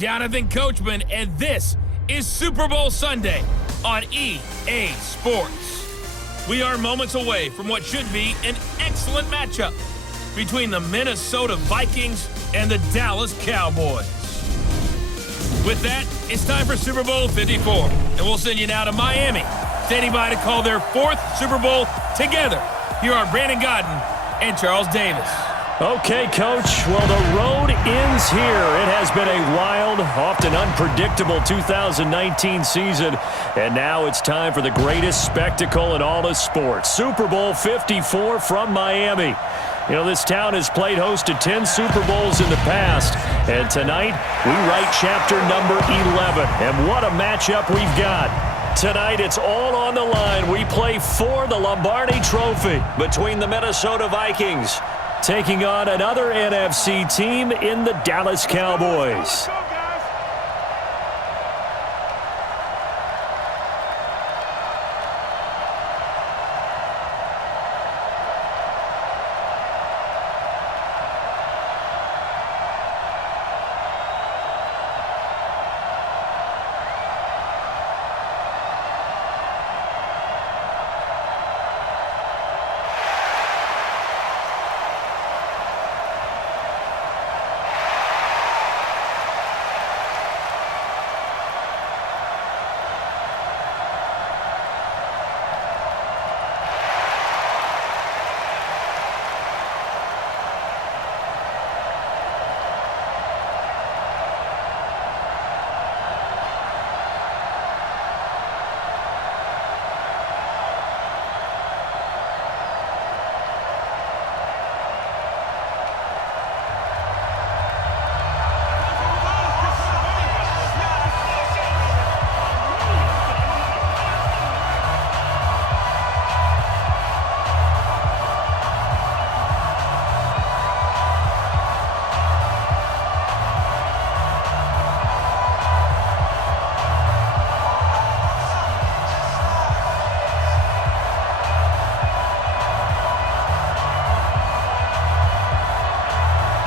Jonathan Coachman, and this is Super Bowl Sunday on EA Sports. We are moments away from what should be an excellent matchup between the Minnesota Vikings and the Dallas Cowboys. With that, it's time for Super Bowl 54, and we'll send you now to Miami, standing by to call their fourth Super Bowl together. Here are Brandon Godden and Charles Davis. Okay, Coach. Well, the road ends here. It has been a wild, often unpredictable 2019 season, and now it's time for the greatest spectacle in all of sports. Super Bowl 54 from Miami. You know, this town has played host to 10 Super Bowls in the past, and tonight we write chapter number 11. And what a matchup we've got. Tonight, it's all on the line. We play for the Lombardi Trophy between the Minnesota Vikings taking on another NFC team in the Dallas Cowboys.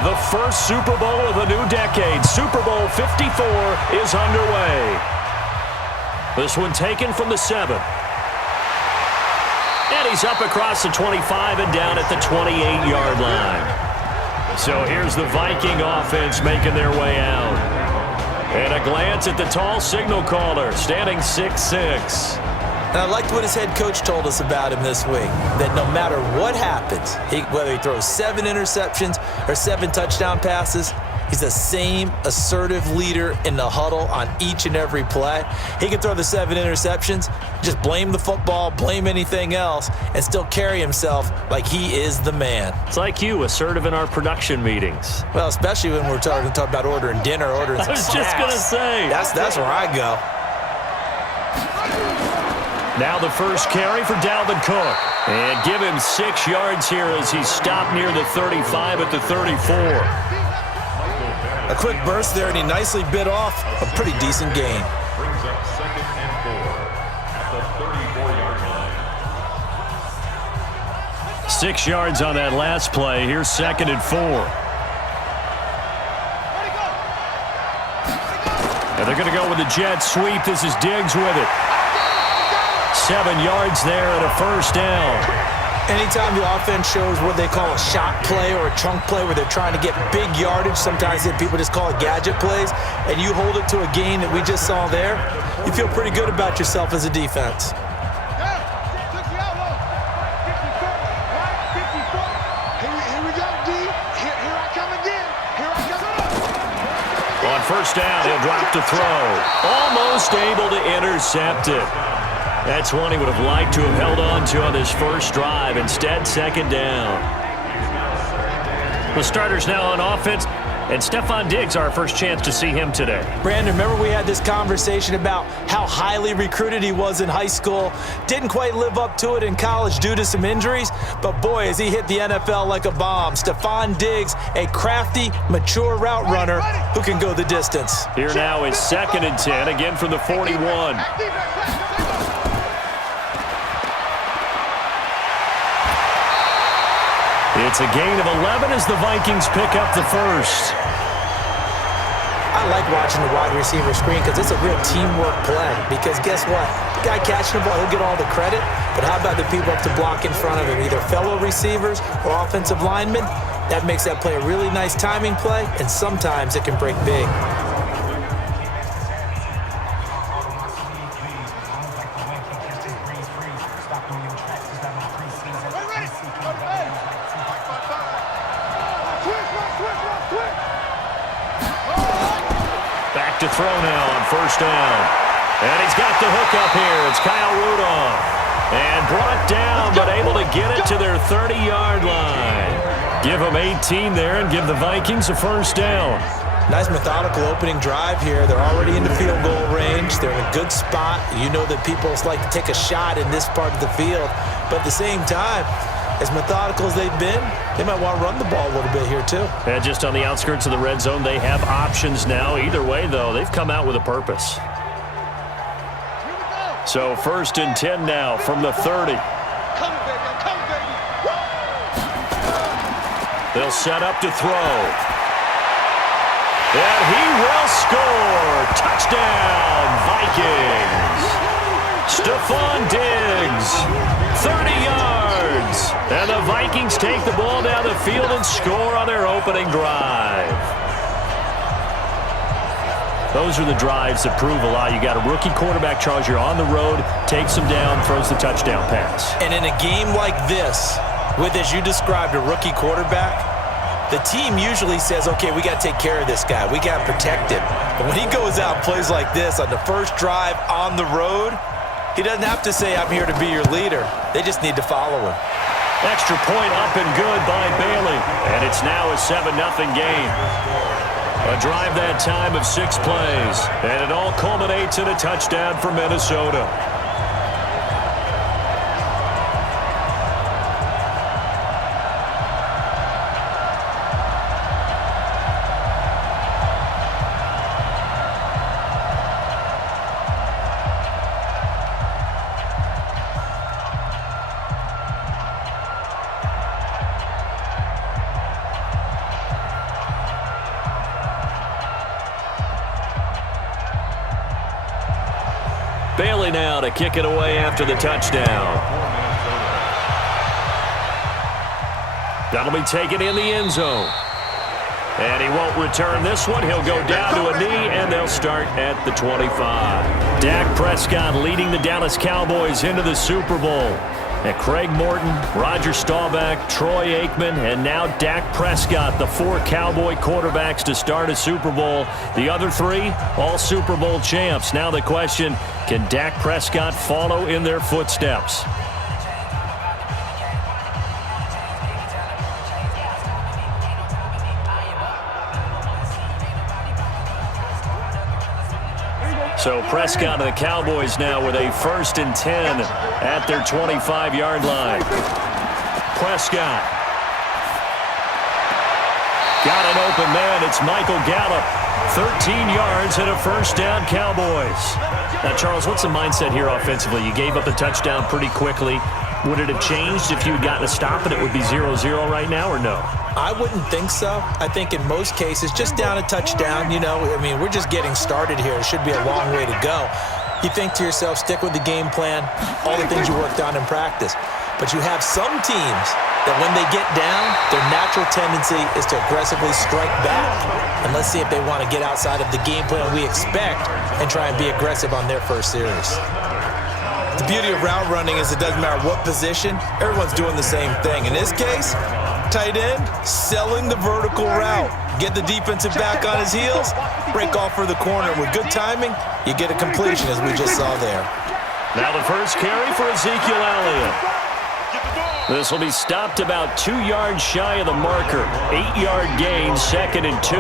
The first Super Bowl of the new decade, Super Bowl 54, is underway. This one taken from the 7. And he's up across the 25 and down at the 28-yard line. So here's the Viking offense making their way out. And a glance at the tall signal caller, standing 6'6". And I liked what his head coach told us about him this week, that no matter what happens, whether he throws 7 interceptions or 7 touchdown passes, he's the same assertive leader in the huddle on each and every play. He can throw the 7 interceptions, just blame the football, blame anything else, and still carry himself like he is the man. It's like you, assertive in our production meetings. Well, especially when we're talking about ordering dinner, ordering some snacks. I was just going to say. That's where I go. Now the first carry for Dalvin Cook. And give him 6 yards here as he stopped near the 35 at the 34. A quick burst there, and he nicely bit off a pretty decent gain. Brings up 2nd and 4 at the 34-yard line. 6 yards on that last play. Here's 2nd and 4. And they're going to go with the jet sweep. This is Diggs with it. 7 yards there and a first down. Anytime the offense shows what they call a shot play or a chunk play where they're trying to get big yardage, sometimes people just call it gadget plays, and you hold it to a gain that we just saw there, you feel pretty good about yourself as a defense. On first down, he'll drop to throw. Almost able to intercept it. That's one he would have liked to have held on to on this first drive. Instead, 2nd down. The starters now on offense. And Stephon Diggs, our first chance to see him today. Brandon, remember we had this conversation about how highly recruited he was in high school. Didn't quite live up to it in college due to some injuries. But boy, has he hit the NFL like a bomb. Stephon Diggs, a crafty, mature route runner who can go the distance. Here now is 2nd and 10, again from the 41. It's a gain of 11 as the Vikings pick up the first. I I like watching the wide receiver screen because it's a real teamwork play. Because guess what? The guy catching the ball, he'll get all the credit. But how about the people up to block in front of him, either fellow receivers or offensive linemen? That makes that play a really nice timing play, and sometimes it can break big. Back to throw now on first down. And he's got the hook up here. It's Kyle Rudolph. And brought down, but able to get it to their 30-yard line. Give them 18 there and give the Vikings a first down. Nice methodical opening drive here. They're already into field goal range. They're in a good spot. You know that people like to take a shot in this part of the field. But at the same time, as methodical as they've been, they might want to run the ball a little bit here too. And just on the outskirts of the red zone, they have options now. Either way, though, they've come out with a purpose. So 1st and 10 now from the 30. They'll set up to throw. And he will score. Touchdown, Vikings. Stephon Diggs, 30 yards. And the Vikings take the ball down the field and score on their opening drive. Those are the drives that prove a lot. You got a rookie quarterback, Charles. You're on the road, takes him down, throws the touchdown pass. And in a game like this, with, as you described, a rookie quarterback, the team usually says, okay, we got to take care of this guy. We got to protect him. But when he goes out and plays like this on the first drive on the road, he doesn't have to say, I'm here to be your leader. They just need to follow him. Extra point up and good by Bailey. And it's now a 7-0 game. A drive that time of 6 plays. And it all culminates in a touchdown for Minnesota. Bailey now to kick it away after the touchdown. That'll be taken in the end zone. And he won't return this one. He'll go down to a knee, and they'll start at the 25. Dak Prescott leading the Dallas Cowboys into the Super Bowl. And Craig Morton, Roger Staubach, Troy Aikman, and now Dak Prescott, the 4 Cowboy quarterbacks to start a Super Bowl. The other 3, all Super Bowl champs. Now the question, can Dak Prescott follow in their footsteps? So Prescott and the Cowboys now with a 1st and 10 at their 25-yard line. Prescott. Got an open man. It's Michael Gallup. 13 yards and a first down, Cowboys. Now, Charles, what's the mindset here offensively? You gave up a touchdown pretty quickly. Would it have changed if you had gotten a stop and it would be 0-0 right now, or no? I wouldn't think so. I think in most cases, just down a touchdown, you know, I mean, we're just getting started here. It should be a long way to go. You think to yourself, stick with the game plan, all the things you worked on in practice. But you have some teams that when they get down, their natural tendency is to aggressively strike back. And let's see if they want to get outside of the game plan we expect and try and be aggressive on their first series. The beauty of route running is it doesn't matter what position, everyone's doing the same thing. In this case, tight end, selling the vertical route. Get the defensive back on his heels, break off for the corner. With good timing, you get a completion as we just saw there. Now the first carry for Ezekiel Elliott. This will be stopped about 2 yards shy of the marker. 8-yard gain, 2nd and 2.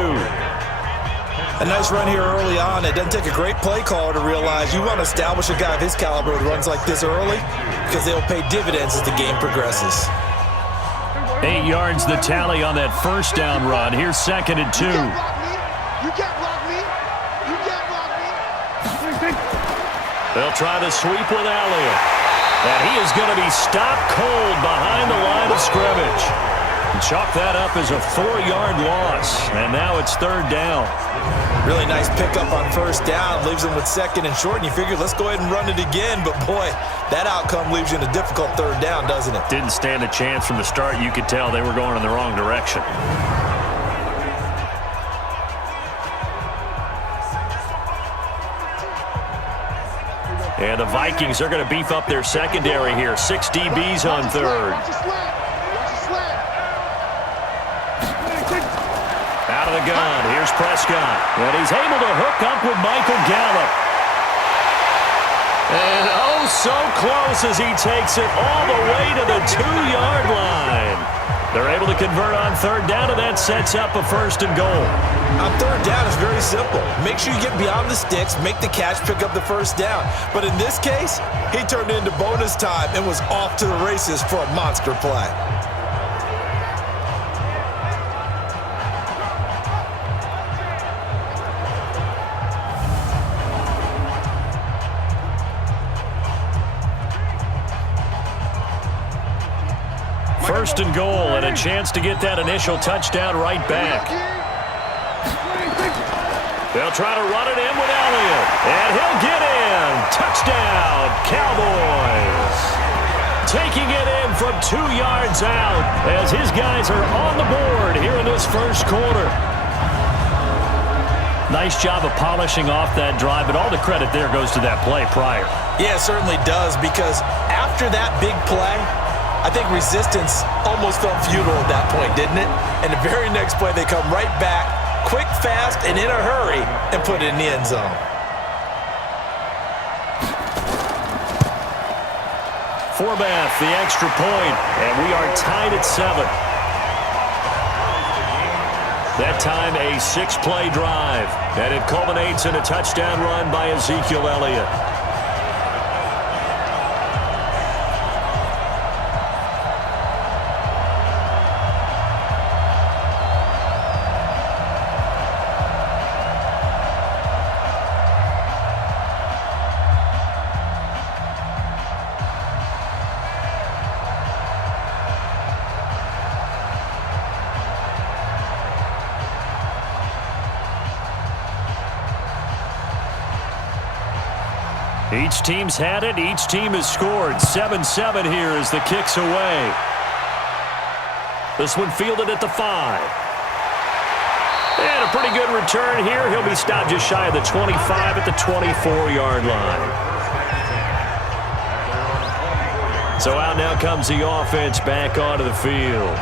A nice run here early on. It doesn't take a great play caller to realize you want to establish a guy of his caliber that runs like this early because they'll pay dividends as the game progresses. 8 yards the tally on that first down run. Here's 2nd and 2. You can't block me. You can't block me. They'll try the sweep with Elliott. And he is going to be stopped cold behind the line of scrimmage. Chalk that up as a 4-yard loss, and now it's 3rd down. Really nice pickup on 1st down. Leaves them with 2nd and short, and you figure, let's go ahead and run it again. But, boy, that outcome leaves you in a difficult 3rd down, doesn't it? Didn't stand a chance from the start. You could tell they were going in the wrong direction. And the Vikings are going to beef up their secondary here. 6 DBs on 3rd. Out of the gun, here's Prescott. And he's able to hook up with Michael Gallup. And oh, so close as he takes it all the way to the 2-yard line. They're able to convert on 3rd down, and that sets up a 1st and goal. On 3rd down, it's very simple. Make sure you get beyond the sticks, make the catch, pick up the 1st down. But in this case, he turned it into bonus time and was off to the races for a monster play. First and goal, and a chance to get that initial touchdown right back. They'll try to run it in with Elliott, and he'll get in. Touchdown, Cowboys. Taking it in from 2 yards out as his guys are on the board here in this 1st quarter. Nice job of polishing off that drive, but all the credit there goes to that play prior. Yeah, it certainly does, because after that big play, I think resistance almost felt futile at that point, didn't it? And the very next play, they come right back, quick, fast, and in a hurry, and put it in the end zone. Forbath, the extra point, and we are tied at 7. That time, a 6-play drive, and it culminates in a touchdown run by Ezekiel Elliott. Each team's had it. Each team has scored. 7-7 here as the kick's away. This one fielded at the 5. And a pretty good return here. He'll be stopped just shy of the 25 at the 24-yard line. So out now comes the offense back onto the field.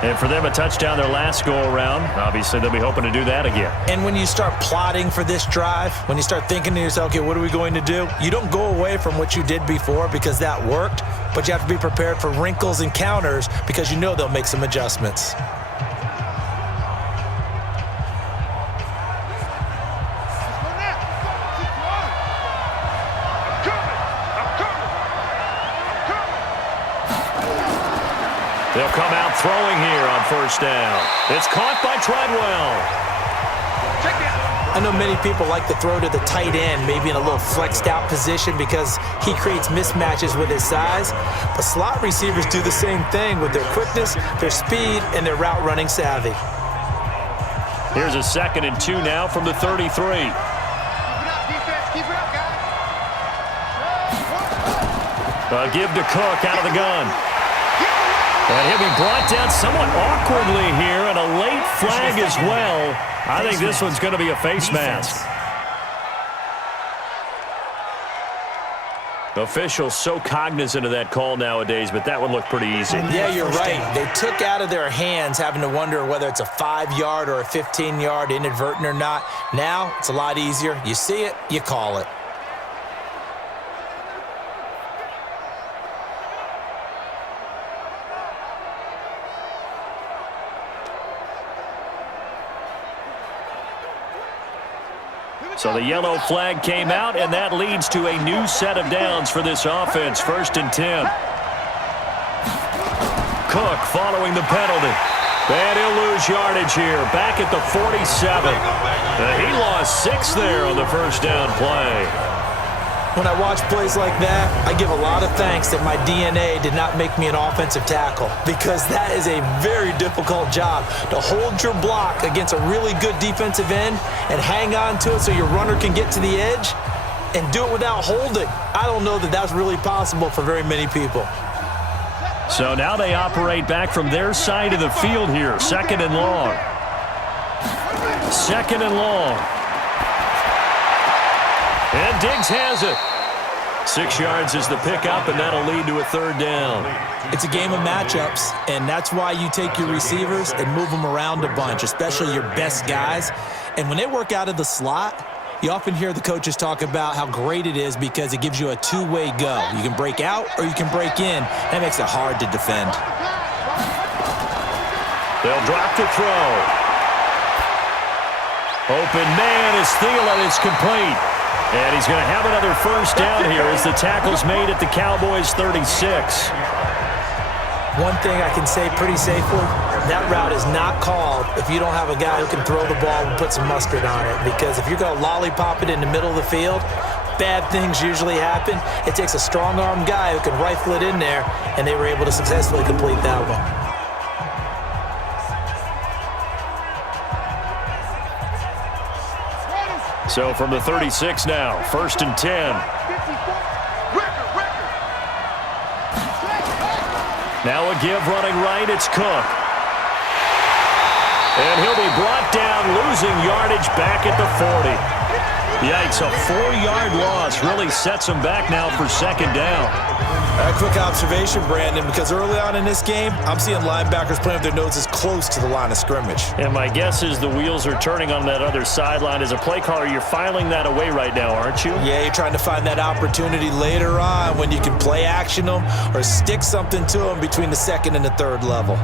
And for them, a touchdown their last go-around. Obviously, they'll be hoping to do that again. And when you start plotting for this drive, when you start thinking to yourself, okay, what are we going to do? You don't go away from what you did before because that worked, but you have to be prepared for wrinkles and counters because you know they'll make some adjustments. They'll come out throwing here on 1st down. It's caught by Treadwell. I know many people like to throw to the tight end, maybe in a little flexed out position because he creates mismatches with his size. But slot receivers do the same thing with their quickness, their speed, and their route running savvy. Here's a 2nd and 2 now from the 33. Keep it up, defense. Keep it up, guys. A give to Cook out of the gun. And he'll be brought down somewhat awkwardly here, and a late flag as well. I think this one's going to be a face mask. Officials so cognizant of that call nowadays, but that one looked pretty easy. Yeah, you're right. They took out of their hands having to wonder whether it's a 5-yard or a 15-yard, inadvertent or not. Now, it's a lot easier. You see it, you call it. So the yellow flag came out, and that leads to a new set of downs for this offense. 1st and 10. Cook following the penalty. And he'll lose yardage here. Back at the 47. He lost 6 there on the 1st down play. When I watch plays like that, I give a lot of thanks that my DNA did not make me an offensive tackle, because that is a very difficult job to hold your block against a really good defensive end and hang on to it so your runner can get to the edge and do it without holding. I don't know that that's really possible for very many people. So now they operate back from their side of the field here. Second and long. Second and long. And Diggs has it. 6 yards is the pickup, and that'll lead to a third down. It's a game of matchups, and that's why you take your receivers and move them around a bunch, especially your best guys. And when they work out of the slot, you often hear the coaches talk about how great it is because it gives you a two-way go. You can break out or you can break in. That makes it hard to defend. They'll drop to throw. Open man is Thielen. It's complete. And he's going to have another first down here as the tackle's made at the Cowboys' 36. One thing I can say pretty safely, that route is not called if you don't have a guy who can throw the ball and put some mustard on it. Because if you're going to lollipop it in the middle of the field, bad things usually happen. It takes a strong-arm guy who can rifle it in there, and they were able to successfully complete that one. So from the 36 now, 1st and 10. Now a give running right, it's Cook. And he'll be brought down, losing yardage back at the 40. Yikes, a 4-yard loss really sets him back now for second down. A quick observation, Brandon, because early on in this game, I'm seeing linebackers playing with their noses close to the line of scrimmage. And my guess is the wheels are turning on that other sideline. As a play caller, you're filing that away right now, aren't you? Yeah, you're trying to find that opportunity later on when you can play action them or stick something to them between the second and the third level.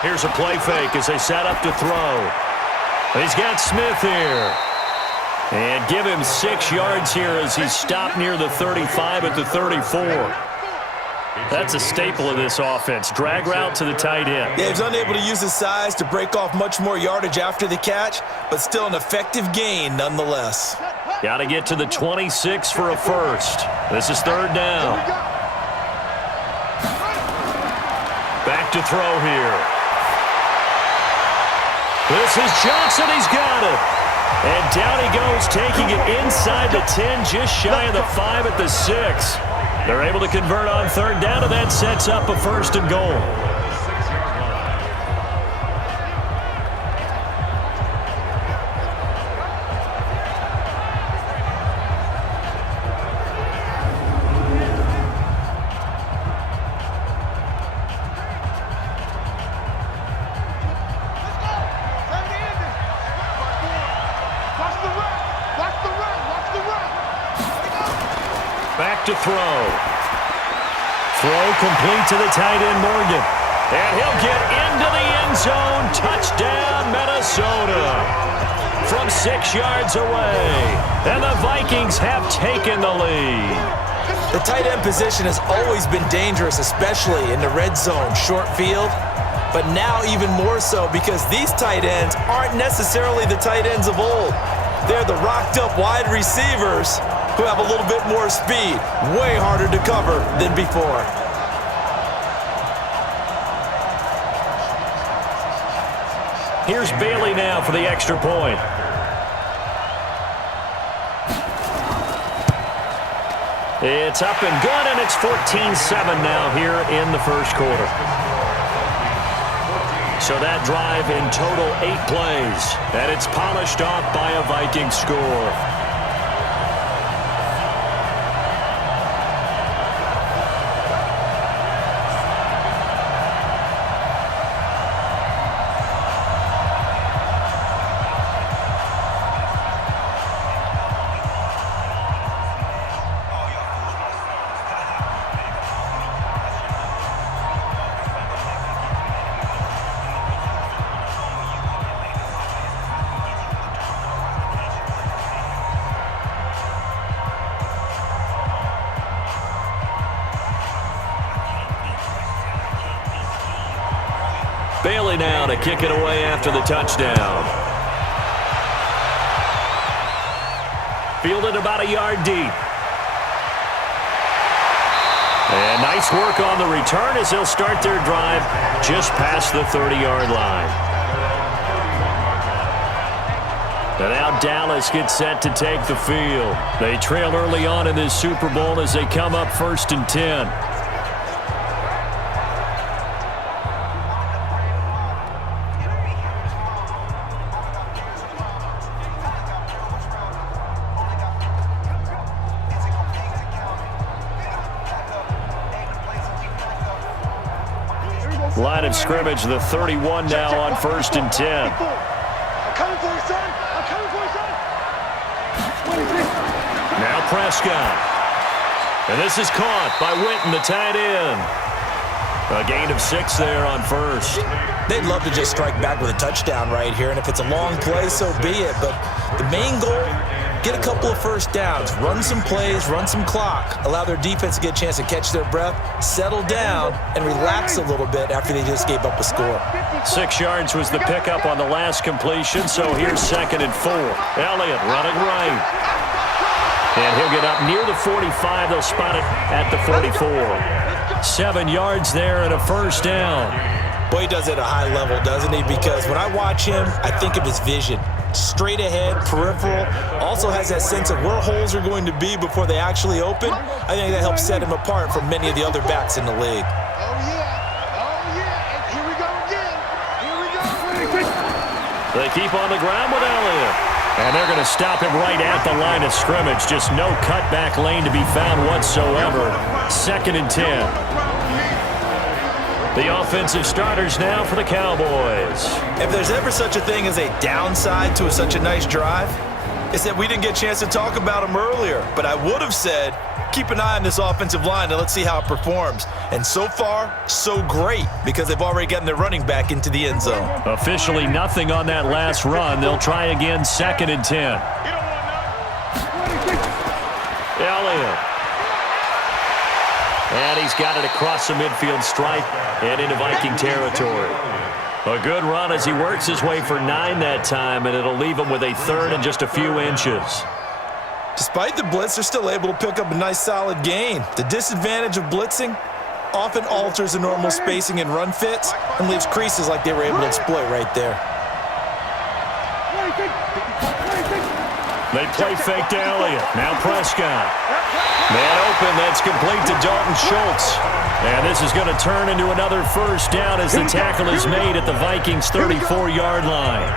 Here's a play fake as they set up to throw. He's got Smith here. And give him 6 yards here as he's stopped near the 35 at the 34. That's a staple of this offense. Drag route to the tight end. Yeah, he's unable to use his size to break off much more yardage after the catch, but still an effective gain nonetheless. Got to get to the 26 for a first. This is third down. Back to throw here. This is Johnson. He's got it. And down he goes, taking it inside the 10, just shy of the 5 at the 6. They're able to convert on third down, and that sets up a 1st and goal. Back to throw. Throw complete to the tight end, Morgan. And he'll get into the end zone. Touchdown, Minnesota. From 6 yards away. And the Vikings have taken the lead. The tight end position has always been dangerous, especially in the red zone, short field. But now even more so because these tight ends aren't necessarily the tight ends of old. They're the rocked-up wide receivers who have a little bit more speed, way harder to cover than before. Here's Bailey now for the extra point. It's up and good, and it's 14-7 now here in the first quarter. So that drive in total 8 plays, and it's polished off by a Viking score. to kick it away after the touchdown. Fielded about a yard deep. And nice work on the return as they'll start their drive just past the 30-yard line. And now Dallas gets set to take the field. They trail early on in this Super Bowl as they come up 1st and 10. Line of scrimmage, the 31 now on 1st and 10. I'm coming for you, son. I'm coming for you, son. Now Prescott. And this is caught by Witten, the tight end. A gain of 6 there on 1st. They'd love to just strike back with a touchdown right here, and if it's a long play, so be it. But the main goal, get a couple of first downs, run some plays, run some clock, allow their defense to get a chance to catch their breath, settle down, and relax a little bit after they just gave up a score. 6 yards was the pickup on the last completion, so here's 2nd and 4. Elliott running right. And he'll get up near the 45. They'll spot it at the 44. 7 yards there and a first down. Boy, he does it at a high level, doesn't he? Because when I watch him, I think of his vision. Straight ahead, peripheral, also has that sense of where holes are going to be before they actually open. I think that helps set him apart from many of the other backs in the league. Oh, yeah. Oh, yeah. And here we go again. Here we go. They keep on the ground with Elliott. And they're going to stop him right at the line of scrimmage. Just no cutback lane to be found whatsoever. 2nd and 10. The offensive starters now for the Cowboys. If there's ever such a thing as a downside to such a nice drive, it's that we didn't get a chance to talk about them earlier. But I would have said, keep an eye on this offensive line and let's see how it performs. And so far, so great, because they've already gotten their running back into the end zone. Officially nothing on that last run. They'll try again, 2nd and 10. Elliott. And he's got it across the midfield stripe and into Viking territory. A good run as he works his way for 9 that time, and it'll leave him with a 3rd and just a few inches. Despite the blitz, they're still able to pick up a nice solid gain. The disadvantage of blitzing often alters the normal spacing and run fits and leaves creases like they were able to exploit right there. They play fake to Elliott. Now Prescott. Man open, that's complete to Dalton Schultz. And this is going to turn into another first down as the tackle is made at the Vikings' 34-yard line.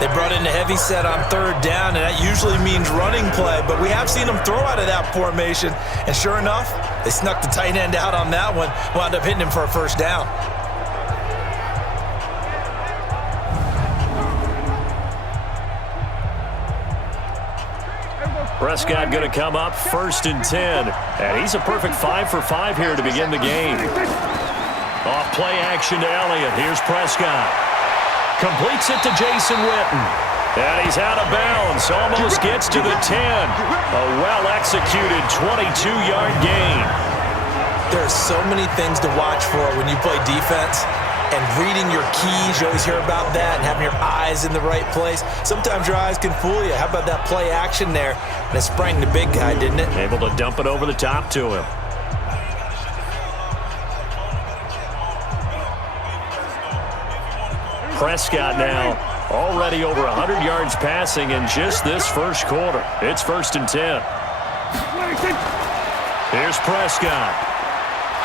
They brought in a heavy set on 3rd down, and that usually means running play, but we have seen them throw out of that formation, and sure enough, they snuck the tight end out on that one, wound up hitting him for a first down. Prescott going to come up 1st and 10. And he's a perfect 5 for 5 here to begin the game. Off play action to Elliott. Here's Prescott. Completes it to Jason Witten. And he's out of bounds. Almost gets to the 10. A well-executed 22-yard gain. There are so many things to watch for when you play defense. And reading your keys, you always hear about that, and having your eyes in the right place. Sometimes your eyes can fool you. How about that play action there? And it sprang the big guy, didn't it? Able to dump it over the top to him. Prescott now already over 100 yards passing in just this first quarter. It's 1st and 10. Here's Prescott.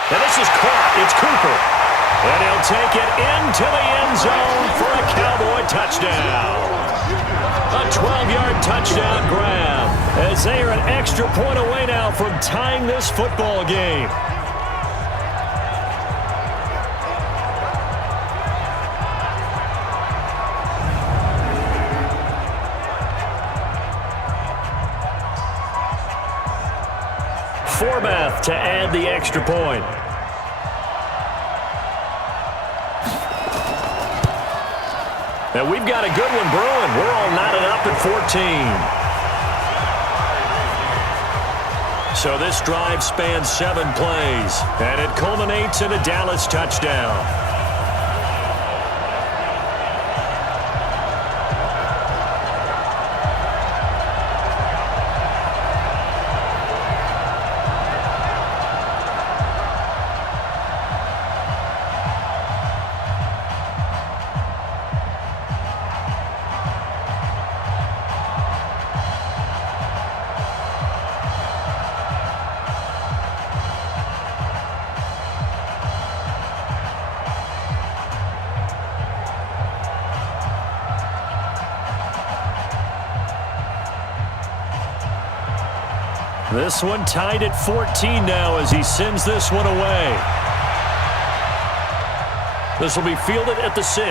And this is caught. It's Cooper. And he'll take it into the end zone for a Cowboy touchdown. A 12-yard touchdown grab as they are an extra point away now from tying this football game. Formath to add the extra point. Now we've got a good one brewing. We're all knotted up at 14. So this drive spans 7 plays, and it culminates in a Dallas touchdown. This one tied at 14 now as he sends this one away. This will be fielded at the 6.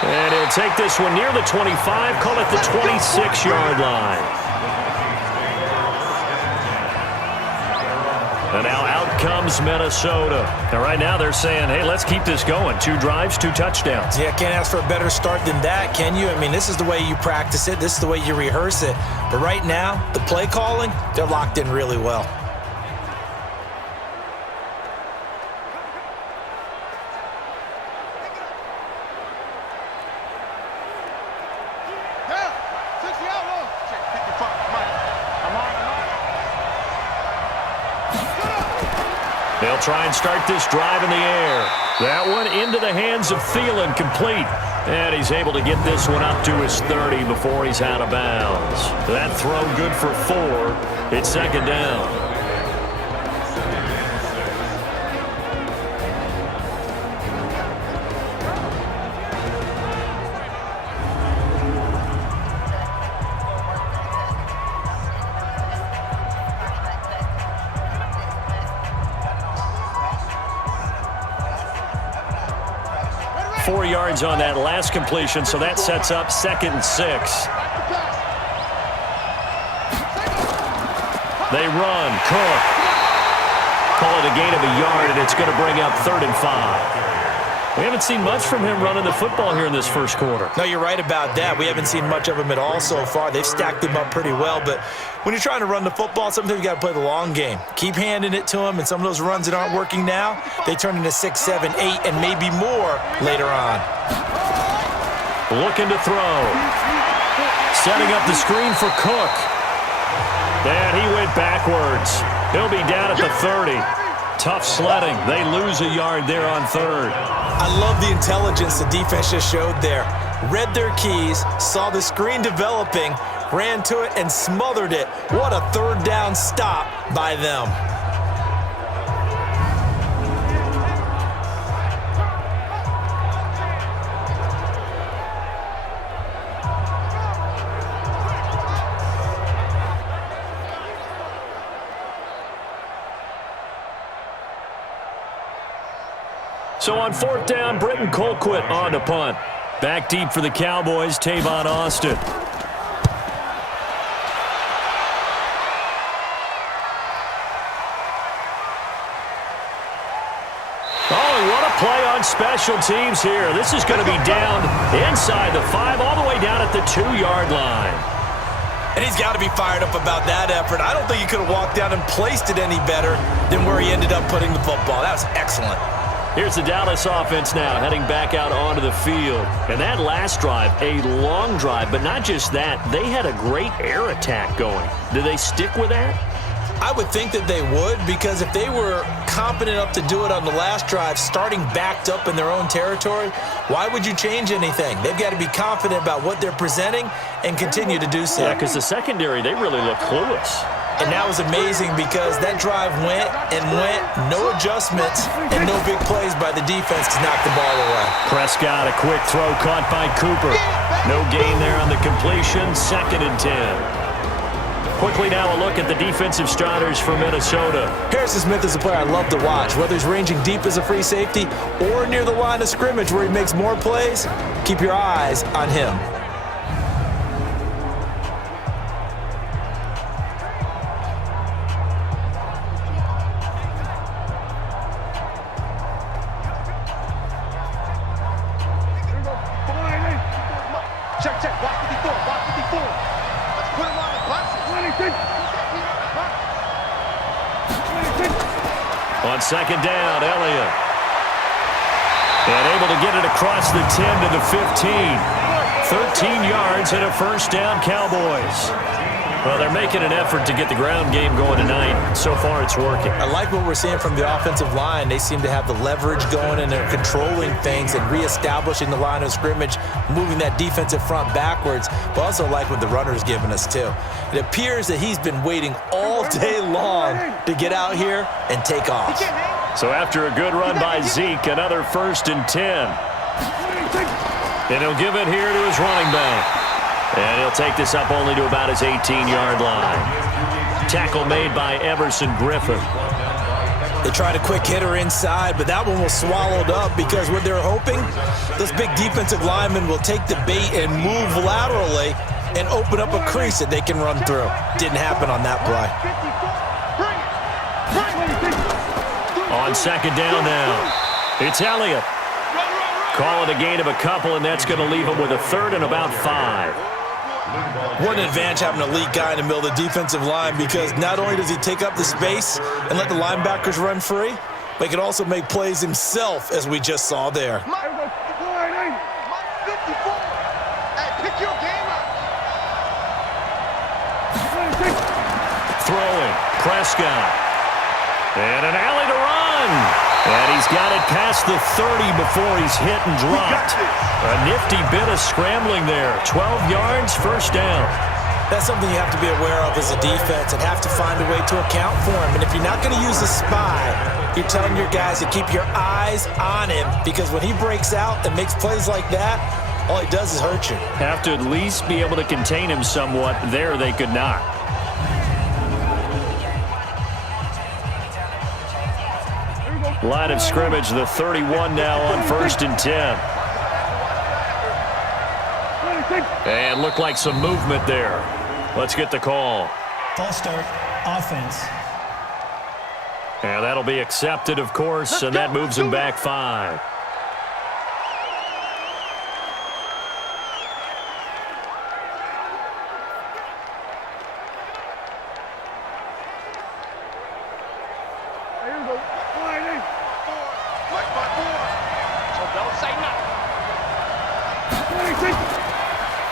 And he'll take this one near the 25, call it the 26-yard line. And now out comes Minnesota. And right now they're saying, hey, let's keep this going. 2 drives, 2 touchdowns. Yeah, can't ask for a better start than that, can you? I mean, this is the way you practice it. This is the way you rehearse it. But right now, the play calling, they're locked in really well. They'll try and start this drive in the air. That one into the hands of Thielen, complete. And he's able to get this one up to his 30 before he's out of bounds. That throw good for 4. It's second down. 4 yards on that last completion, so that sets up 2nd and 6. They run. Cook. Call it a gain of a yard, and it's going to bring up 3rd and 5. We haven't seen much from him running the football here in this first quarter. No, you're right about that. We haven't seen much of him at all so far. They've stacked him up pretty well, but when you're trying to run the football, sometimes you got to play the long game. Keep handing it to him, and some of those runs that aren't working now, they turn into 6, 7, 8, and maybe more later on. Looking to throw. Setting up the screen for Cook. And he went backwards. He'll be down at the 30. Tough sledding. They lose a yard there on 3rd. I love the intelligence the defense just showed there. Read their keys, saw the screen developing, ran to it, and smothered it. What a 3rd down stop by them. So on 4th down, Britton Colquitt on to punt. Back deep for the Cowboys, Tavon Austin. Oh, what a play on special teams here. This is going to be down inside the 5, all the way down at the 2-yard line. And he's got to be fired up about that effort. I don't think he could have walked down and placed it any better than where he ended up putting the football. That was excellent. Here's the Dallas offense now, heading back out onto the field. And that last drive, a long drive, but not just that. They had a great air attack going. Do they stick with that? I would think that they would, because if they were competent enough to do it on the last drive, starting backed up in their own territory, why would you change anything? They've got to be confident about what they're presenting and continue to do so. Yeah, because the secondary, they really look clueless. And that was amazing because that drive went and went, no adjustments, and no big plays by the defense to knock the ball away. Prescott, a quick throw caught by Cooper. No gain there on the completion, 2nd and 10. Quickly now a look at the defensive starters for Minnesota. Harrison Smith is a player I love to watch. Whether he's ranging deep as a free safety or near the line of scrimmage where he makes more plays, keep your eyes on him. Check, block 54, block 54. Let's put him on the bus. On 2nd down, Elliott. And able to get it across the 10 to the 15. 13 yards and a 1st down, Cowboys. Well, they're making an effort to get the ground game going tonight. So far, it's working. I like what we're seeing from the offensive line. They seem to have the leverage going, and they're controlling things and reestablishing the line of scrimmage, moving that defensive front backwards, but also like what the runner's giving us, too. It appears that he's been waiting all day long to get out here and take off. So after a good run by Zeke, another 1st and 10. And he'll give it here to his running back. And he'll take this up only to about his 18-yard line. Tackle made by Everson Griffin. They tried a quick hitter inside, but that one was swallowed up because what they're hoping, this big defensive lineman will take the bait and move laterally and open up a crease that they can run through. Didn't happen on that play. On second down now, it's Elliott. Call it a gain of a couple, and that's going to leave him with a third and about 5. What an advantage having an elite guy in the middle of the defensive line, because not only does he take up the space and let the linebackers run free, but he can also make plays himself, as we just saw there. Throwing, Prescott. And an alley to run. And he's got it past the 30 before he's hit and dropped. A nifty bit of scrambling there. 12 yards, first down. That's something you have to be aware of as a defense and have to find a way to account for him. And if you're not going to use a spy, you're telling your guys to keep your eyes on him, because when he breaks out and makes plays like that, all he does is hurt you. Have to at least be able to contain him somewhat. There they could not. Line of scrimmage, the 31 now on 1st and 10. And looked like some movement there. Let's get the call. False start, offense. And that'll be accepted, of course, and that moves him back 5.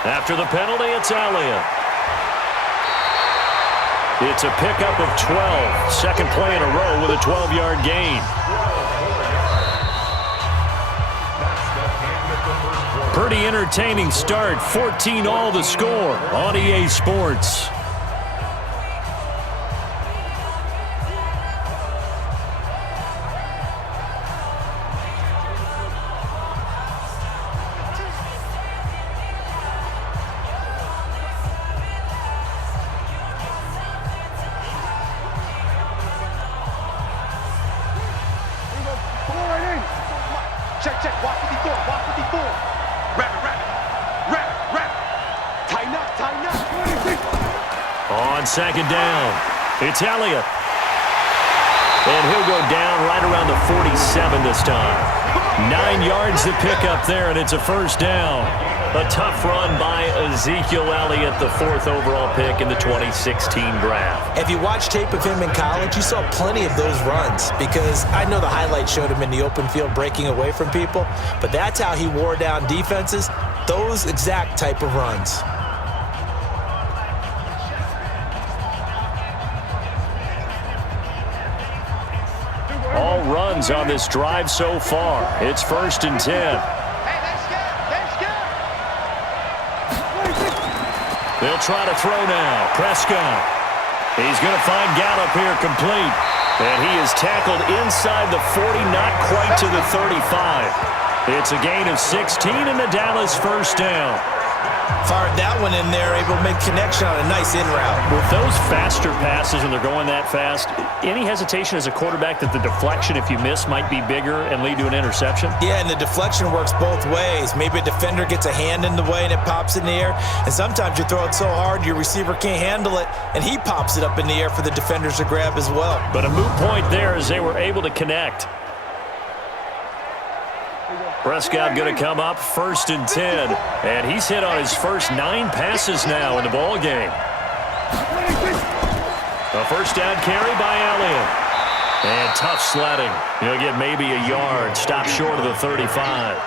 After the penalty, it's Elliott. It's a pickup of 12. Second play in a row with a 12-yard gain. Pretty entertaining start. 14-all the score on EA Sports. Check, walk 54, walk 54. Rabbit. Tighten up. On second down, it's Elliott. And he'll go down right around the 47 this time. 9 yards to pick up there, and it's a first down. A tough run by Ezekiel Elliott, the 4th overall pick in the 2016 draft. If you watched tape of him in college, you saw plenty of those runs, because I know the highlight showed him in the open field breaking away from people, but that's how he wore down defenses, those exact type of runs. All runs on this drive so far. It's 1st and 10. They'll try to throw now. Prescott. He's going to find Gallup here complete. And he is tackled inside the 40, not quite to the 35. It's a gain of 16 and a Dallas first down. Fired that one in there, able to make connection on a nice in route. With those faster passes and they're going that fast, any hesitation as a quarterback that the deflection, if you miss, might be bigger and lead to an interception? Yeah, and the deflection works both ways. Maybe a defender gets a hand in the way and it pops in the air, and sometimes you throw it so hard your receiver can't handle it, and he pops it up in the air for the defenders to grab as well. But a moot point there as they were able to connect. Prescott going to come up 1st and 10, and he's hit on his first 9 passes now in the ball game. A first down carry by Elliott. And tough sledding. He'll get maybe a yard, stop short of the 35.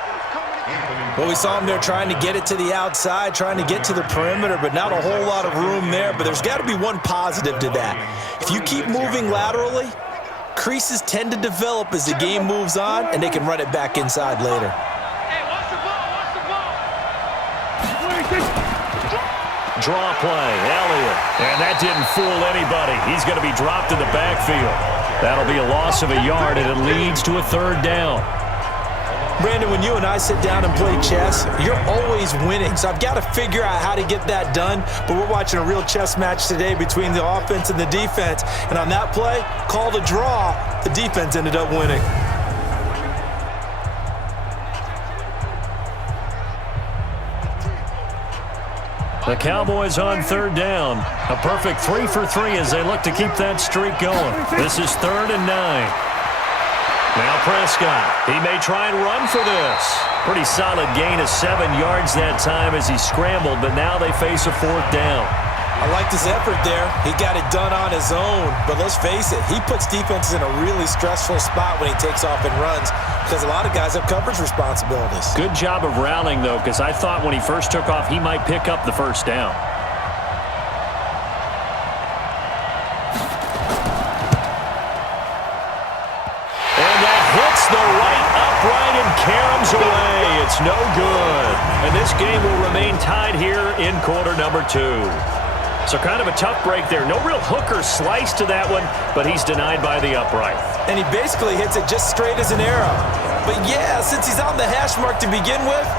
Well, we saw him there trying to get it to the outside, trying to get to the perimeter, but not a whole lot of room there. But there's got to be one positive to that. If you keep moving laterally, creases tend to develop as the game moves on, and they can run it back inside later. Hey, watch the ball. Draw play, Elliott. And that didn't fool anybody. He's going to be dropped in the backfield. That'll be a loss of a yard, and it leads to a 3rd down. Brandon, when you and I sit down and play chess, you're always winning. So I've got to figure out how to get that done. But we're watching a real chess match today between the offense and the defense. And on that play, called a draw, the defense ended up winning. The Cowboys on third down. A perfect 3 for 3 as they look to keep that streak going. This is 3rd and 9. Now Prescott. He may try and run for this. Pretty solid gain of 7 yards that time as he scrambled, but now they face a 4th down. I liked his effort there. He got it done on his own. But let's face it, he puts defenses in a really stressful spot when he takes off and runs because a lot of guys have coverage responsibilities. Good job of rallying, though, because I thought when he first took off, he might pick up the 1st down. And that hits the right upright and caroms away. It's no good. And this game will remain tied here in quarter number 2. So kind of a tough break there. No real hooker slice to that one, but he's denied by the upright. And he basically hits it just straight as an arrow. But yeah, since he's on the hash mark to begin with,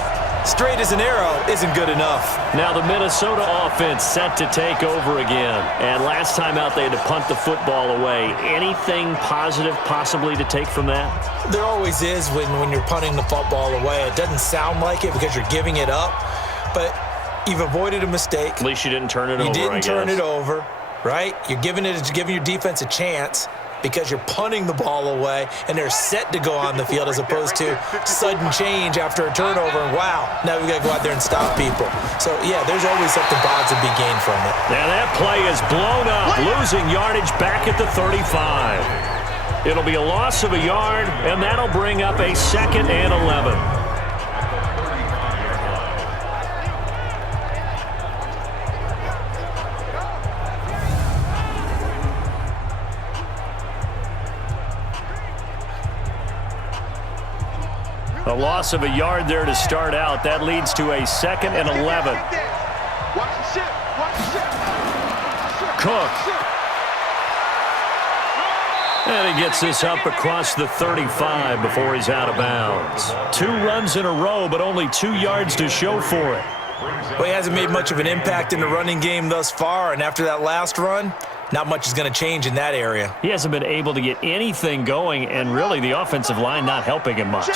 straight as an arrow isn't good enough. Now the Minnesota offense set to take over again. And last time out they had to punt the football away. Anything positive possibly to take from that? There always is when you're punting the football away. It doesn't sound like it because you're giving it up. But you've avoided a mistake. At least you didn't turn it over, You didn't turn it over, right? You're giving your defense a chance because you're punting the ball away, and they're set to go on the field as opposed to sudden change after a turnover. And wow, now we've got to go out there and stop people. So, yeah, there's always something positive to be gained from it. Now that play is blown up, losing yardage back at the 35. It'll be a loss of a yard, and that'll bring up a 2nd and 11. A loss of a yard there to start out. That leads to a 2nd and 11. Cook. And he gets this up across the 35 before he's out of bounds. 2 runs in a row, but only 2 yards to show for it. Well, he hasn't made much of an impact in the running game thus far, and after that last run, not much is going to change in that area. He hasn't been able to get anything going, and really the offensive line not helping him much.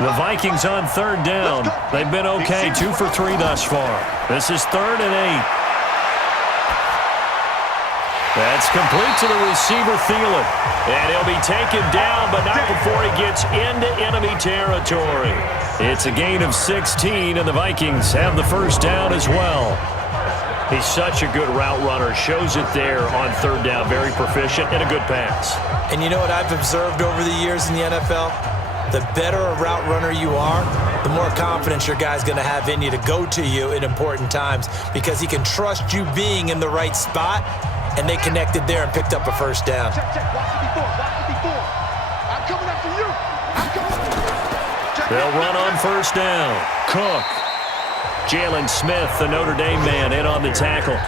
The Vikings on 3rd down. They've been okay, 2 for 3 thus far. This is 3rd and 8. That's complete to the receiver, Thielen. And he'll be taken down, but not before he gets into enemy territory. It's a gain of 16, and the Vikings have the 1st down as well. He's such a good route runner. Shows it there on 3rd down. Very proficient and a good pass. And you know what I've observed over the years in the NFL? The better a route runner you are, the more confidence your guy's going to have in you to go to you in important times because he can trust you being in the right spot, and they connected there and picked up a 1st down. They'll run on 1st down. Cook. Jalen Smith, the Notre Dame man, in on the tackle.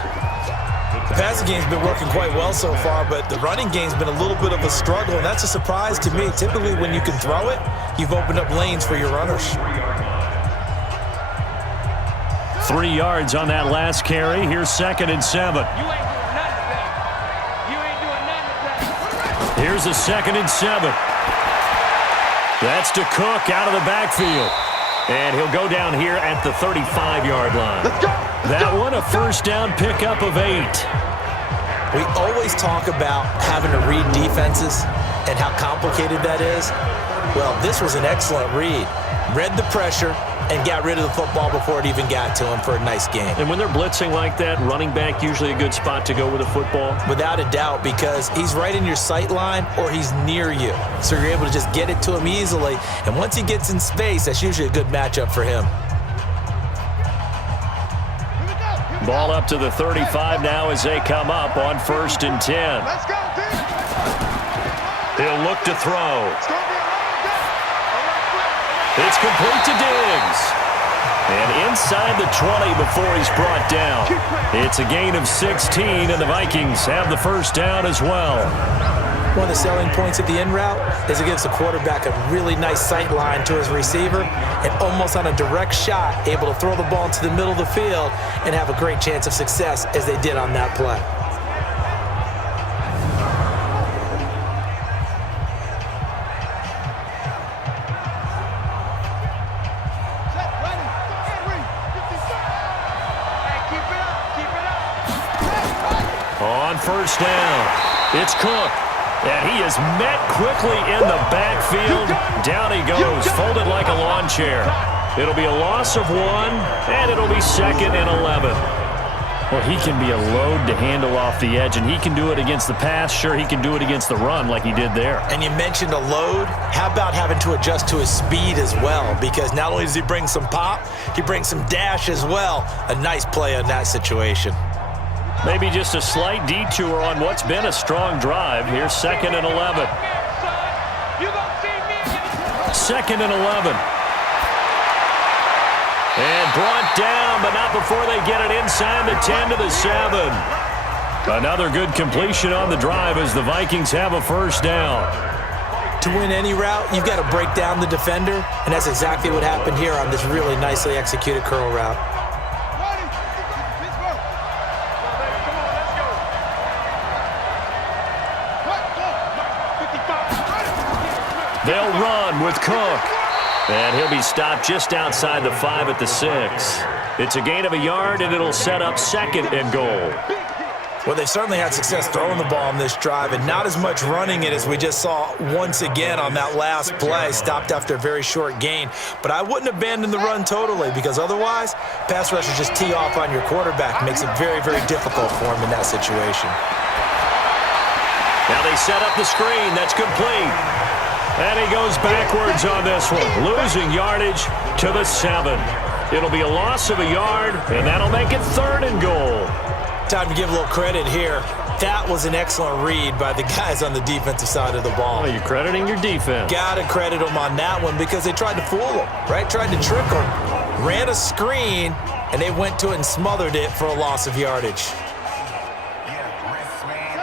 The passing game's been working quite well so far, but the running game's been a little bit of a struggle, and that's a surprise to me. Typically, when you can throw it, you've opened up lanes for your runners. 3 yards on that last carry. Here's 2nd and 7. Here's a 2nd and 7. That's to Cook out of the backfield. And he'll go down here at the 35-yard line. That one, a 1st down pickup of 8. We always talk about having to read defenses and how complicated that is. Well, this was an excellent read. Read the pressure and got rid of the football before it even got to him for a nice game. And when they're blitzing like that, running back usually a good spot to go with a football? Without a doubt, because he's right in your sight line or he's near you. So you're able to just get it to him easily. And once he gets in space, that's usually a good matchup for him. Ball up to the 35 now as they come up on 1st and 10. Let's go, He'll look to throw. It's complete to Diggs. And inside the 20 before he's brought down. It's a gain of 16, and the Vikings have the 1st down as well. one of the selling points of the in route is it gives the quarterback a really nice sight line to his receiver and almost on a direct shot able to throw the ball into the middle of the field and have a great chance of success as they did on that play. On first down, it's Cook. And he is met quickly in the backfield. Down he goes, folded like a lawn chair. It'll be a loss of 1, and it'll be 2nd and 11. Well, he can be a load to handle off the edge, and he can do it against the pass. Sure, he can do it against the run like he did there. And you mentioned a load. How about having to adjust to his speed as well? Because not only does he bring some pop, he brings some dash as well. A nice play on that situation. Maybe just a slight detour on what's been a strong drive. Here's 2nd and 11. 2nd and 11. And brought down, but not before they get it inside the 10 to the 7. Another good completion on the drive as the Vikings have a first down. To win any route, you've got to break down the defender, and that's exactly what happened here on this really nicely executed curl route. They'll run with Cook. And he'll be stopped just outside the 5 at the 6. It's a gain of a yard, and it'll set up 2nd and goal. Well, they've certainly had success throwing the ball on this drive, and not as much running it as we just saw once again on that last play, stopped after a very short gain. But I wouldn't abandon the run totally, because otherwise, pass rushers just tee off on your quarterback. Makes it very, very difficult for him in that situation. Now they set up the screen. That's complete. And he goes backwards on this one, losing yardage to the 7. It'll be a loss of a yard, and that'll make it 3rd and goal. Time to give a little credit here. That was an excellent read by the guys on the defensive side of the ball. Oh, you're crediting your defense. Got to credit them on that one because they tried to fool them, right? Tried to trick them. Ran a screen, and they went to it and smothered it for a loss of yardage.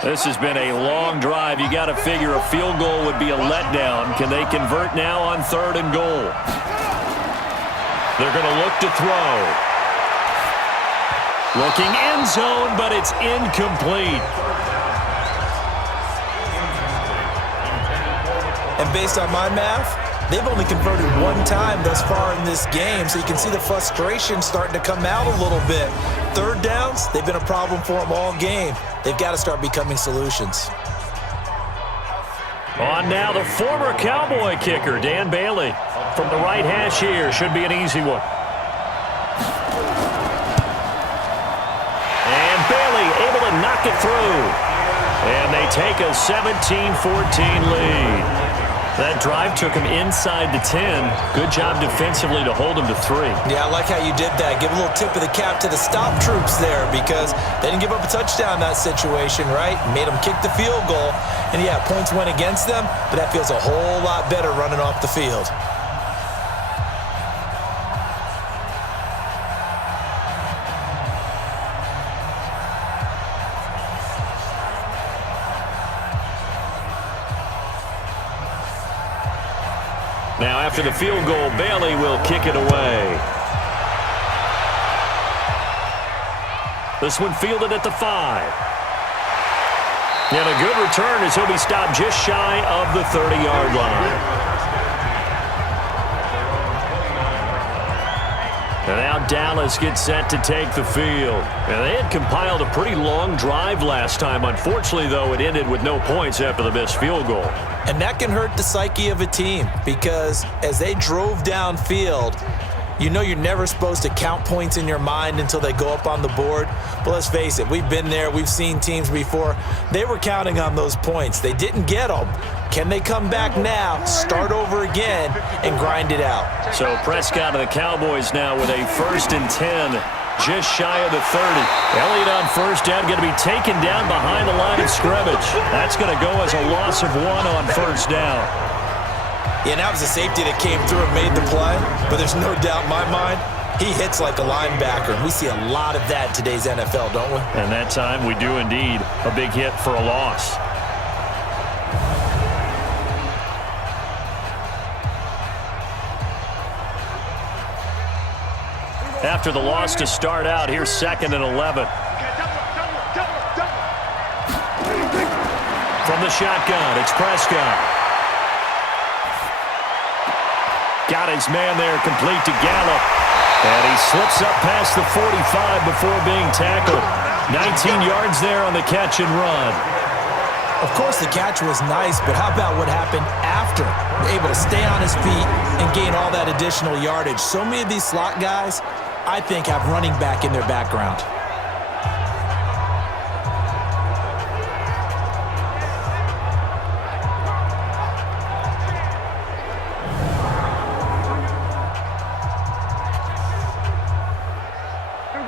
This has been a long drive. You got to figure a field goal would be a letdown. Can they convert now on 3rd and goal? They're going to look to throw. Looking end zone, but it's incomplete. And based on my math, they've only converted 1 time thus far in this game, so you can see the frustration starting to come out a little bit. 3rd downs, they've been a problem for them all game. They've got to start becoming solutions. On now, the former Cowboy kicker, Dan Bailey. From the right hash here, should be an easy one. And Bailey able to knock it through. And they take a 17-14 lead. That drive took him inside the 10. Good job defensively to hold him to 3. Yeah, I like how you did that. Give a little tip of the cap to the stop troops there because they didn't give up a touchdown in that situation, right? Made them kick the field goal. And, yeah, points went against them, but that feels a whole lot better running off the field. Now, after the field goal, Bailey will kick it away. This one fielded at the 5. And a good return as he'll be stopped just shy of the 30-yard line. And now Dallas gets set to take the field. And they had compiled a pretty long drive last time. Unfortunately, though, it ended with no points after the missed field goal. And that can hurt the psyche of a team because as they drove downfield, you know you're never supposed to count points in your mind until they go up on the board. But let's face it, we've been there. We've seen teams before. They were counting on those points. They didn't get them. Can they come back now, start over again, and grind it out? So Prescott and the Cowboys now with a 1st and 10, just shy of the 30. Elliott on first down, going to be taken down behind the line of scrimmage. That's going to go as a loss of 1 on first down. Yeah, that was a safety that came through and made the play, but there's no doubt in my mind, he hits like a linebacker, and we see a lot of that in today's NFL, don't we? And that time we do indeed. A big hit for a loss. after the loss to start out. Here's 2nd and 11. From the shotgun, it's Prescott. Got his man there, complete to Gallup. And he slips up past the 45 before being tackled. 19 yards there on the catch and run. Of course, the catch was nice, but how about what happened after? Able to stay on his feet and gain all that additional yardage. So many of these slot guys, I think, have running back in their background.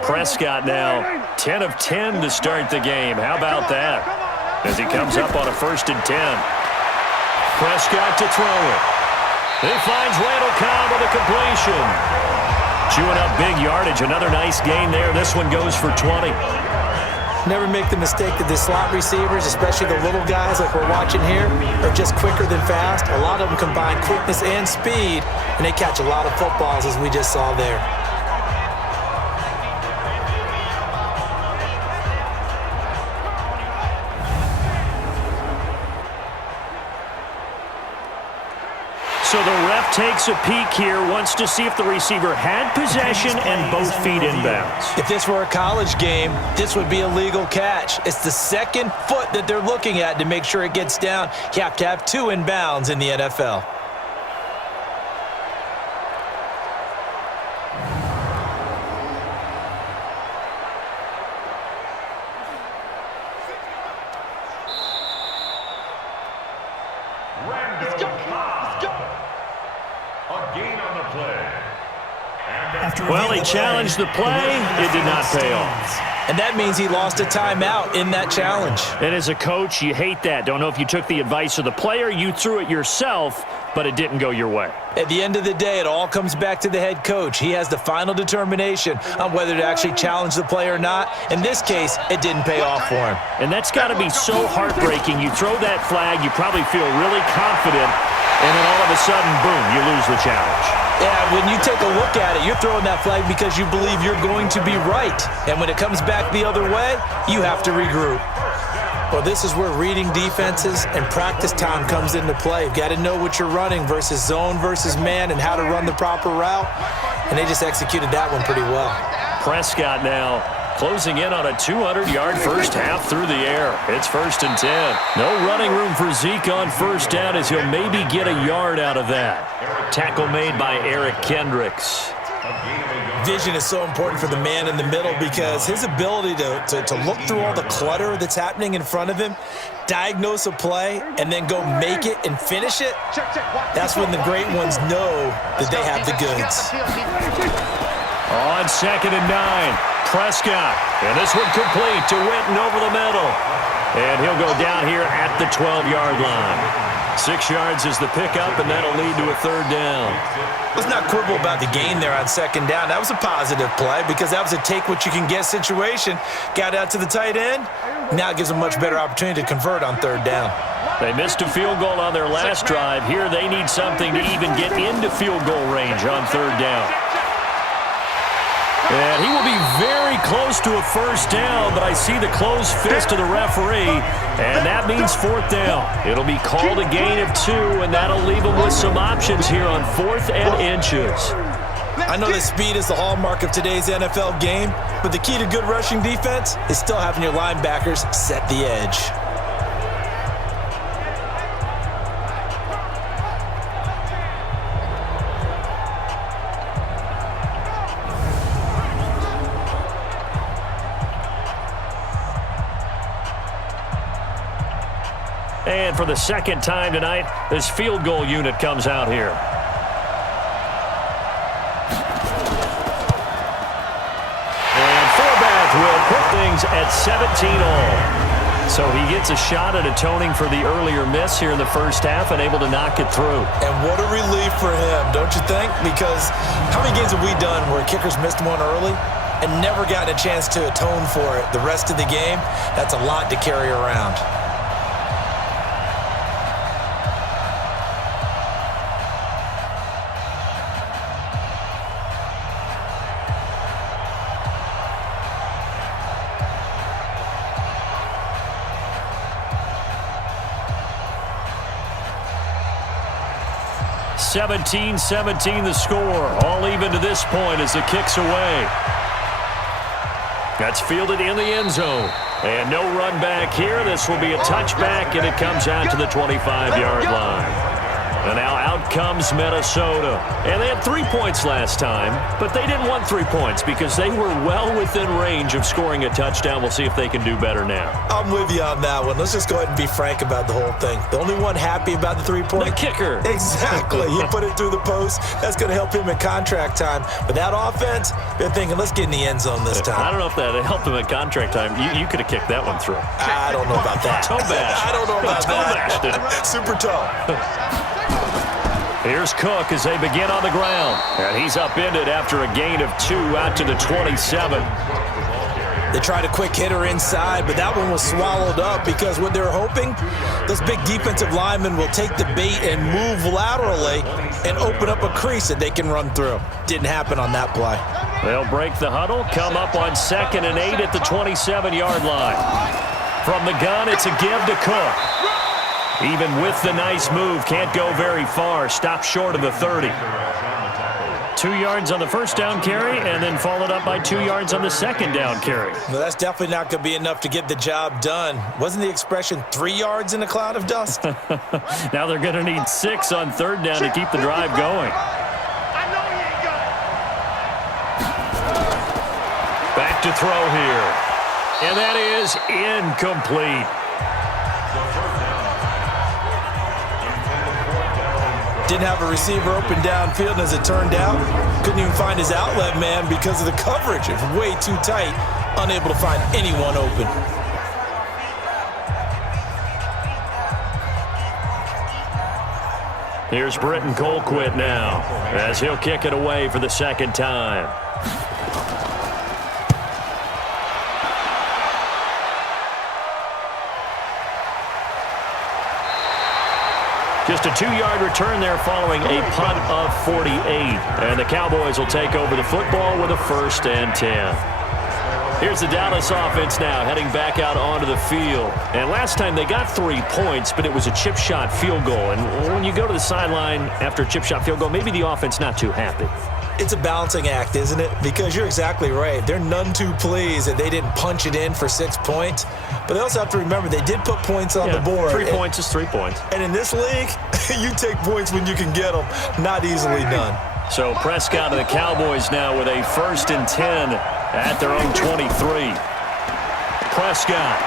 Prescott now 10 of 10 to start the game. How about that? As he comes up on a 1st and 10. Prescott to throw it. He finds Randall Cobb with a completion. Chewing up big yardage. Another nice gain there. This one goes for 20. Never make the mistake that the slot receivers, especially the little guys like we're watching here, are just quicker than fast. A lot of them combine quickness and speed, and they catch a lot of footballs, as we just saw there. So the ref takes a peek here, wants to see if the receiver had possession and both feet inbounds. If this were a college game, this would be a legal catch. It's the second foot that they're looking at to make sure it gets down. You have to have 2 inbounds in the NFL. Well, he challenged the play. It did not pay off. And that means he lost a timeout in that challenge. And as a coach, you hate that. Don't know if you took the advice of the player, you threw it yourself, but it didn't go your way. At the end of the day, it all comes back to the head coach. He has the final determination on whether to actually challenge the play or not. In this case, it didn't pay off for him. And that's got to be so heartbreaking. You throw that flag, you probably feel really confident, and then all of a sudden, boom, you lose the challenge. Yeah, when you take a look at it, you're throwing that flag because you believe you're going to be right. And when it comes back the other way, you have to regroup. Well, this is where reading defenses and practice time comes into play. You've got to know what you're running versus zone versus man and how to run the proper route. And they just executed that one pretty well. Prescott now closing in on a 200-yard first half through the air. It's 1st and 10. No running room for Zeke on first down as he'll maybe get a yard out of that. Tackle made by Eric Kendricks. Vision is so important for the man in the middle because his ability to look through all the clutter that's happening in front of him, diagnose a play, and then go make it and finish it, that's when the great ones know that they have the goods. On 2nd and 9, Prescott. And this one complete to Witten over the middle. And he'll go down here at the 12-yard line. 6 yards is the pickup, and that'll lead to a 3rd down. Let's not quibble about the gain there on 2nd down. That was a positive play because that was a take-what-you-can-get situation. Got out to the tight end. Now it gives them a much better opportunity to convert on 3rd down. They missed a field goal on their last drive. Here they need something to even get into field goal range on 3rd down. And he will be very close to a 1st down, but I see the closed fist of the referee, and that means 4th down. It'll be called a gain of 2, and that'll leave them with some options here on 4th and inches. I know that speed is the hallmark of today's NFL game, but the key to good rushing defense is still having your linebackers set the edge. And for the 2nd time tonight, this field goal unit comes out here. And Forbath will put things at 17-all. So he gets a shot at atoning for the earlier miss here in the first half and able to knock it through. And what a relief for him, don't you think? Because how many games have we done where kickers missed one early and never gotten a chance to atone for it the rest of the game? That's a lot to carry around. 17-17 the score. All even to this point as the kick's away. That's fielded in the end zone. And no run back here. This will be a touchback, and it comes out to the 25-yard line. And now out comes Minnesota. And they had 3 points last time, but they didn't want 3 points because they were well within range of scoring a touchdown. We'll see if they can do better now. I'm with you on that one. Let's just go ahead and be frank about the whole thing. The only one happy about the 3-point? The kicker. Exactly. He put it through the post. That's going to help him in contract time. But that offense, they're thinking, let's get in the end zone this time. I don't know if that helped him at contract time. You could have kicked that one through. I don't know about that. Toe bash. I don't know about that. Toe bashed it. Super toe. Here's Cook as they begin on the ground. And he's upended after a gain of 2 out to the 27. They tried a quick hitter inside, but that one was swallowed up because what they're hoping, those big defensive linemen will take the bait and move laterally and open up a crease that they can run through. Didn't happen on that play. They'll break the huddle, come up on 2nd and 8 at the 27-yard line. From the gun, it's a give to Cook. Even with the nice move, can't go very far. Stopped short of the 30. 2 yards on the first down carry, and then followed up by 2 yards on the second down carry. No, that's definitely not going to be enough to get the job done. Wasn't the expression 3 yards in a cloud of dust? Now they're going to need 6 on 3rd down to keep the drive going. I know he ain't got it. Back to throw here. And that is incomplete. Didn't have a receiver open downfield, and as it turned out, couldn't even find his outlet man because of the coverage. It was way too tight, unable to find anyone open. Here's Britton Colquitt now as he'll kick it away for the second time. Just a 2-yard return there following a punt of 48. And the Cowboys will take over the football with a 1st and 10. Here's the Dallas offense now heading back out onto the field. And last time they got 3 points, but it was a chip shot field goal. And when you go to the sideline after a chip shot field goal, maybe the offense not too happy. It's a balancing act, isn't it? Because you're exactly right. They're none too pleased that they didn't punch it in for 6 points. But they also have to remember they did put points on the board. 3 points is 3 points. And in this league, you take points when you can get them. Not easily done. So Prescott and the Cowboys now with a 1st and 10 at their own 23. Prescott.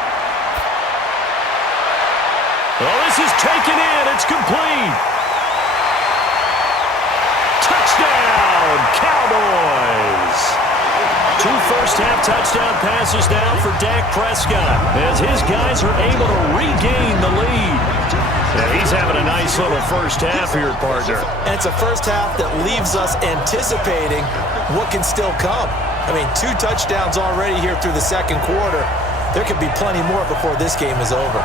Well, this is taken in. It's complete. Touchdown, Cowboys. 2 first-half touchdown passes now for Dak Prescott as his guys are able to regain the lead. And he's having a nice little first half here, partner. And it's a first half that leaves us anticipating what can still come. I mean, 2 touchdowns already here through the second quarter. There could be plenty more before this game is over.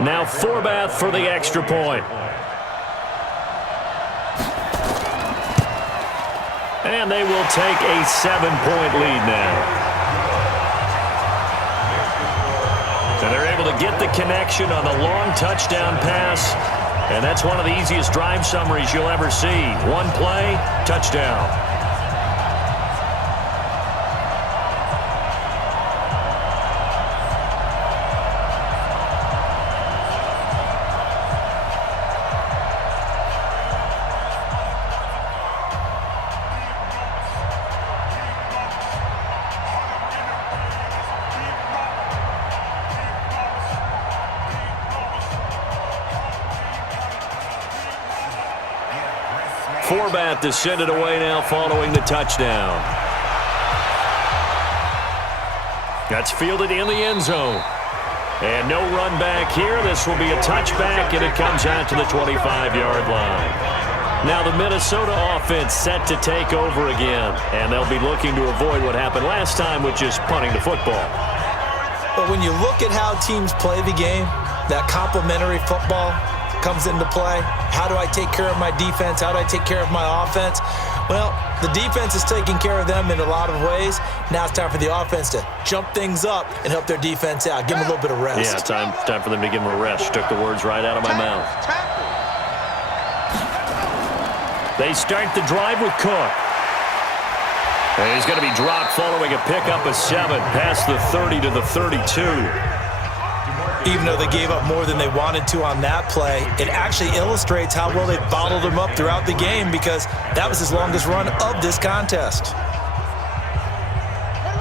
Now Forbath for the extra point. And they will take a 7-point lead now. And they're able to get the connection on the long touchdown pass. And that's one of the easiest drive summaries you'll ever see. 1 play, touchdown. Forbath to send it away now following the touchdown. That's fielded in the end zone. And no run back here. This will be a touchback, and it comes out to the 25-yard line. Now the Minnesota offense set to take over again, and they'll be looking to avoid what happened last time with just punting the football. But when you look at how teams play the game, that complementary football comes into play. How do I take care of my defense? How do I take care of my offense? Well, the defense is taking care of them in a lot of ways. Now it's time for the offense to jump things up and help their defense out. Give them a little bit of rest. Yeah, time for them to give them a rest. You took the words right out of my mouth. They start the drive with Cook. And he's going to be dropped following a pickup of 7 past the 30 to the 32. Even though they gave up more than they wanted to on that play, it actually illustrates how well they bottled them up throughout the game, because that was his longest run of this contest.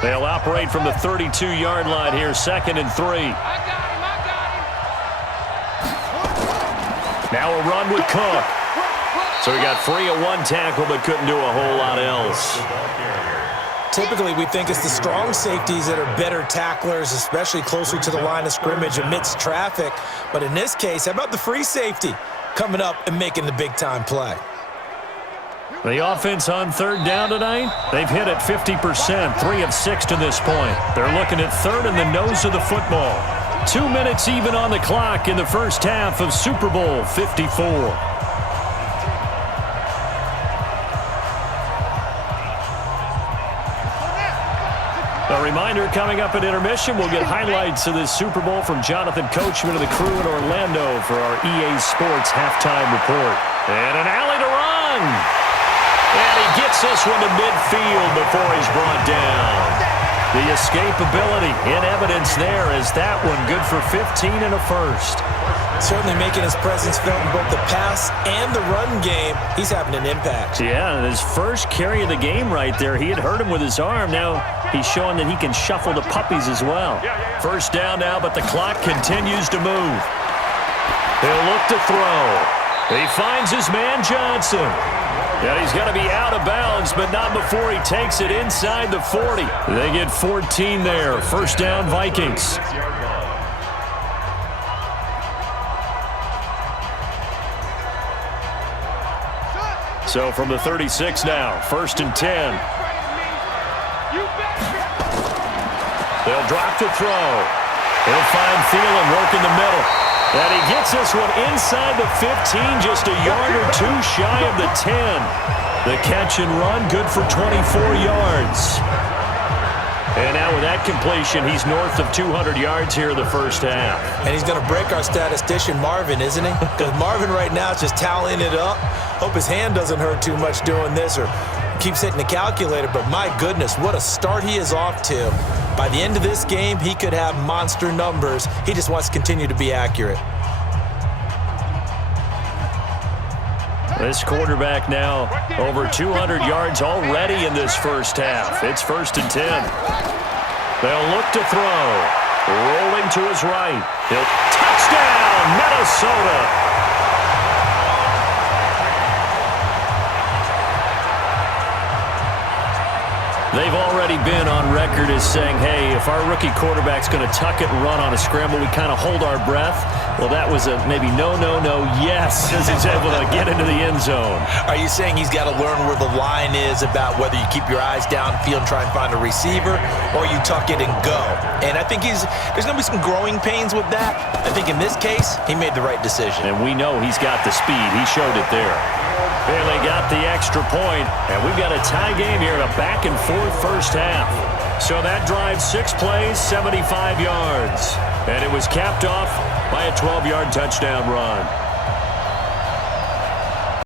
They'll operate from the 32-yard line here, 2nd and 3. Now a run with Cook. So he got free of one tackle but couldn't do a whole lot else. Typically, we think it's the strong safeties that are better tacklers, especially closer to the line of scrimmage amidst traffic. But in this case, how about the free safety coming up and making the big-time play? The offense on 3rd down tonight, they've hit it 50%, 3 of 6 to this point. They're looking at 3rd in the nose of the football. 2 minutes even on the clock in the first half of Super Bowl 54. A reminder, coming up at intermission, we'll get highlights of this Super Bowl from Jonathan Coachman and the crew in Orlando for our EA Sports halftime report. And an alley to run. And he gets this one to midfield before he's brought down. The escapability in evidence there as that one good for 15 and a first. Certainly making his presence felt in both the pass and the run game. He's having an impact. Yeah, and his first carry of the game right there, he had hurt him with his arm. Now he's showing that he can shuffle the puppies as well. First down now, but the clock continues to move. He'll look to throw. He finds his man Johnson. And he's going to be out of bounds, but not before he takes it inside the 40. They get 14 there. First down, Vikings. So from the 36 now, 1st and 10. They'll drop the throw. He'll find Thielen working the middle. And he gets this one inside the 15, just a yard or 2 shy of the 10. The catch and run, good for 24 yards. And now with that completion, he's north of 200 yards here in the first half. And he's going to break our statistician, Marvin, isn't he? Because Marvin right now is just tallying it up. Hope his hand doesn't hurt too much doing this or keeps hitting the calculator. But my goodness, what a start he is off to. By the end of this game, he could have monster numbers. He just wants to continue to be accurate. This quarterback now over 200 yards already in this first half. It's 1st and 10. They'll look to throw. Rolling to his right. Touchdown, Minnesota. They've already been on record as saying, hey, if our rookie quarterback's going to tuck it and run on a scramble, we kind of hold our breath. Well, that was a maybe no, yes, as he's able to get into the end zone. Are you saying he's got to learn where the line is about whether you keep your eyes downfield and try and find a receiver, or you tuck it and go? And I think there's going to be some growing pains with that. I think in this case, he made the right decision. And we know he's got the speed. He showed it there. And they got the extra point, and we've got a tie game here in a back-and-forth first half. So that drive, 6 plays, 75 yards. And it was capped off by a 12-yard touchdown run.